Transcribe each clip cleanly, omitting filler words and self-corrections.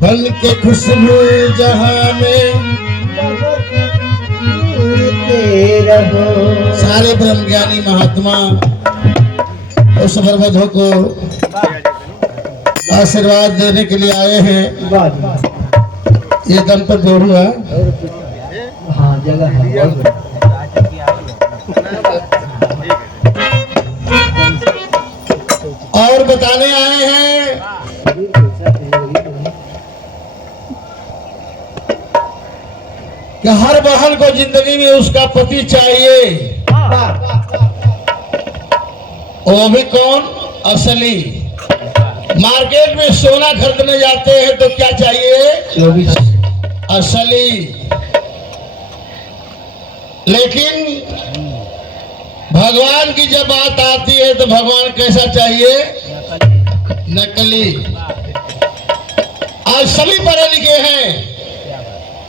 बन के खुशबू जहां में रहो। सारे ब्रह्मज्ञानी महात्मा उस बरबधो को आशीर्वाद देने के लिए आए हैं। ये दंपत जोड़ू है। हाँ, जगह है। और बताने आए हैं कि हर बहन को जिंदगी में उसका पति चाहिए। वो भी कौन? असली। मार्केट में सोना खरीदने जाते हैं तो क्या चाहिए? असली। लेकिन भगवान की जब बात आती है तो भगवान कैसा चाहिए? नकली। असली पढ़े लिखे हैं।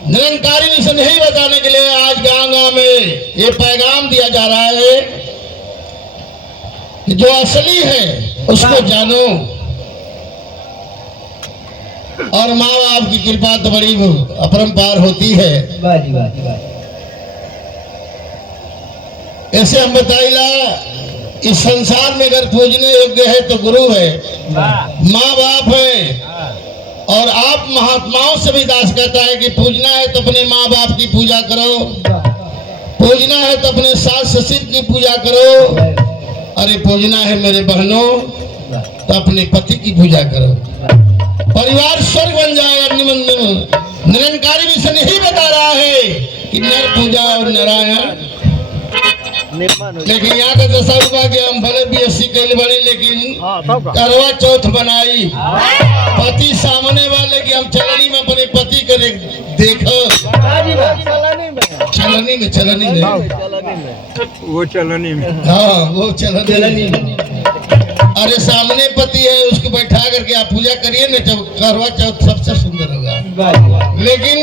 निरंकारी मिशन यही बताने के लिए आज गांव-गांव में ये पैगाम दिया जा रहा है कि जो असली है उसको जानो। और माँ बाप की कृपा तो बड़ी अपरंपार होती है। ऐसे हम बताइला इस संसार में अगर पूजने योग्य है तो गुरु है, माँ बाप है। और आप महात्माओं से भी दास कहता है कि पूजना है तो अपने माँ बाप की पूजा करो, पूजना है तो अपने सास ससुर की पूजा करो। अरे पूजना है मेरे बहनों तो अपने पति की पूजा करो। परिवार स्वर्ग बन जाएगा। निरंकारी मिशन यही बता रहा है कि नर पूजा और नारायण। लेकिन यहाँ का दशा हुआ कि हम भले BSc कैले बने लेकिन करवा चौथ बनाई। पति सामने वाले की हम चलनी में अपने पति को देखो। चलनी में वो चलनी में। हाँ, वो चलनी में। अरे सामने पति है, उसको बैठा करके आप पूजा करिए ना, जब करवा चौथ सबसे सुंदर होगा। लेकिन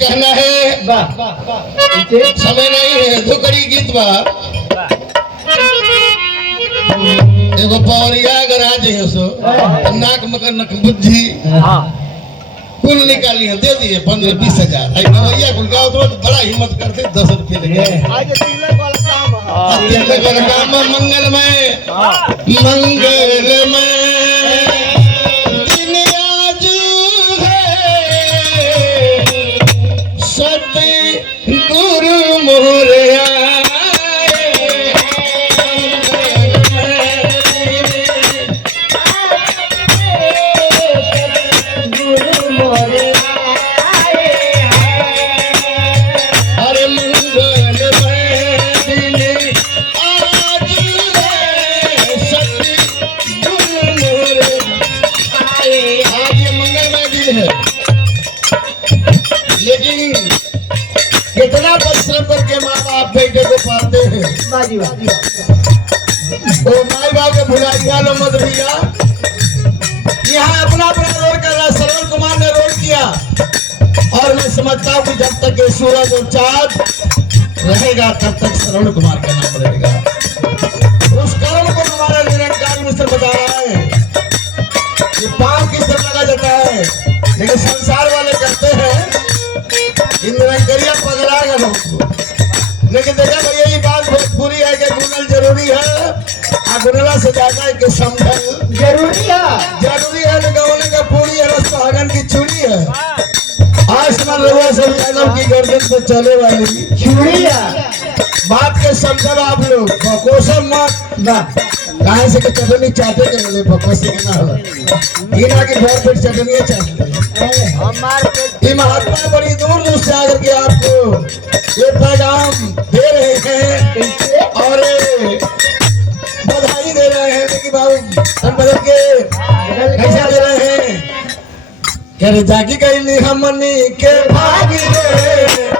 कहना है समय नहीं है। दो कड़ी गीत बा एगो पौरिया अगर आ जाइए सो नाक मकर नक बुद्धि कुल निकाली है, दे दिए 15-20 हजार। भैया कुल गाँव तो बड़ा हिम्मत करते 10 रुपये लगे। काम मंगलमय दिन आजू है सत्य गुरु मोरया। लेकिन कितना परिश्रम करके माँ बाप बेटे को पालते हैं। वो माँ बाप के भुला दिया लो मत भैया। यहाँ अपना रोल कर रहा श्रवण कुमार ने रोल किया। और मैं समझता हूँ कि जब तक ये सूरज और चाँद रहेगा तब तक श्रवण कुमार का नाम रहेगा। उस कर्म को हमारा निरंकारी मिशन बता रहा है कि पाप किस तरह लगा जाता है। लेकिन संसार वाले कहते हैं निरंकरिया पगला गया हमको। लेकिन देखा भैया ये बात बहुत बुरी है कि गुनल जरूरी है। गुनला से ज्यादा है कि समझल जरूरी है। लेकिन का पूरी है सुहागन की चूड़ी है। आसमान लोगों सब जानव की गर्दन पर चले वाली चूड़ी है। बात के समझल आप लोग बकोसम मत कहा से चटनी चाहते के बोले बको से ना हो इना की भर पेट चटनी चाहते। ये महात्मा बड़ी दूर से आकर के आपको ये पैगाम दे रहे हैं और बधाई दे रहे हैं कि बाबू हम बदल के कैसा दे रहे हैं। कह रहे जागी गई हमनी के भागी रे।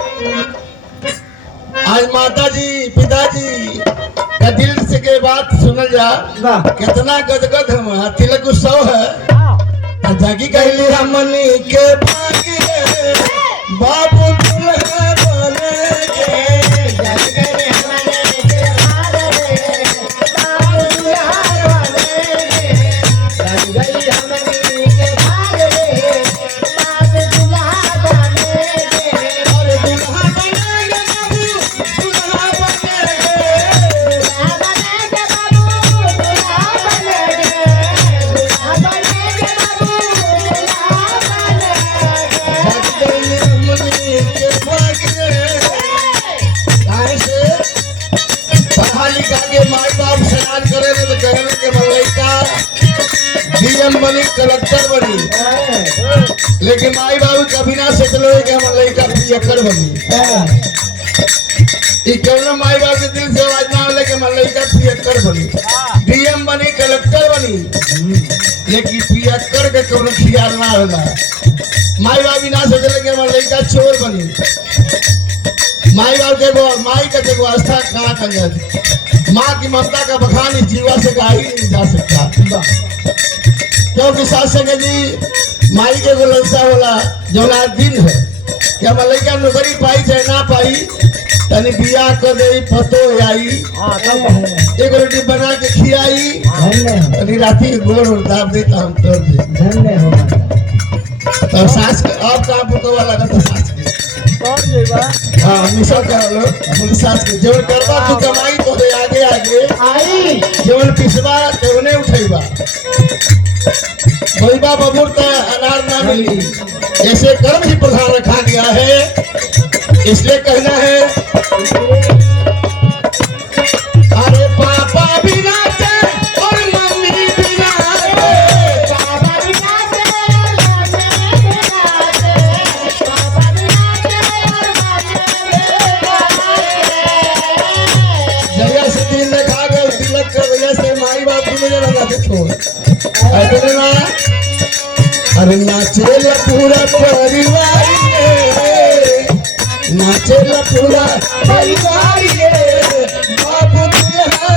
आज माता जी पिताजी का दिल से के बात सुन जा कितना गदगद हम तिलक उत्सव है। जागी गई हमनी के भागी रे बाबू दुल्हा बने के। जागी गई हमनी के भागी रे बाबू दुल्हा बने के। जागी गई हमनी के भागी रे लेकिन माई बाबू कभी ना सोचलो कि हम लड़का पियक्कड़ बनी। ई कौनो माई बाप के दिल से आवाज ना आवे कि हम लड़का पियक्कड़ बनी, डीएम बनी, कलेक्टर बनी, लेकिन पियक्कड़ के कौनो ख्याल ना होला। माई बाप ना सोचले कि हम लड़का चोर बनी। माई बाप के माई का देखो आस्था कहाँ कर जाती। माँ की ममता का बखान इस जीवा से गा ही नहीं जा सकता, क्योंकि सास संगे जी माई के एगो ललसा होला जौना दिन है कि हम लड़का नौकरी पाई चाहे ना पाई, तनी बियाह कर दे, पतो आई, एगो रोटी बना के खियाई, तनी राती के गोड़ और दाब दे तो हम तोड़ दे। तो सास के अब काम पुतवा लगा तो सास के हाँ मिसल कर लो अपनी सास के जवन करवा तू कमाई तो दे आगे आगे जवन पिसवा तो उन्हें उठेबा बलबा बबूर तो अनार ना मिली। ऐसे कर्म ही प्रधान रखा गया है, इसलिए कहना है अरे पापा भी नाचे और मम्मी भी नाचे, जगह से दिन देखा गया तिलक कर वजह से माई बाप भी मुझे लगा थे छोड़ ऐसे ना। अरे नाचेला पूरा परिवार ये, नाचेला पूरा परिवार ये, बाबू दुल्हा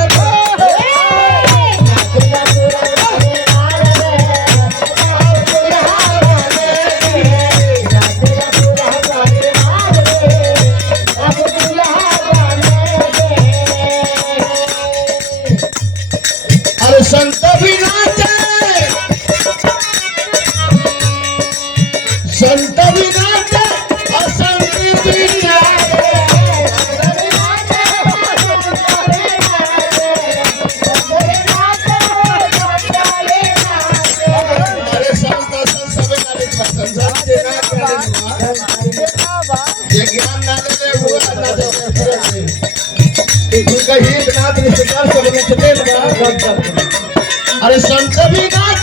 अरे संत भी नाचे, संत भी नाचे और संत भी नाचे। अरे संत सबे नाचे, संसार देना ये ज्ञान ना दे हुआ ना दे इनका ही नाथ निष्कार सब नचते लगा। अरे संत भी नाच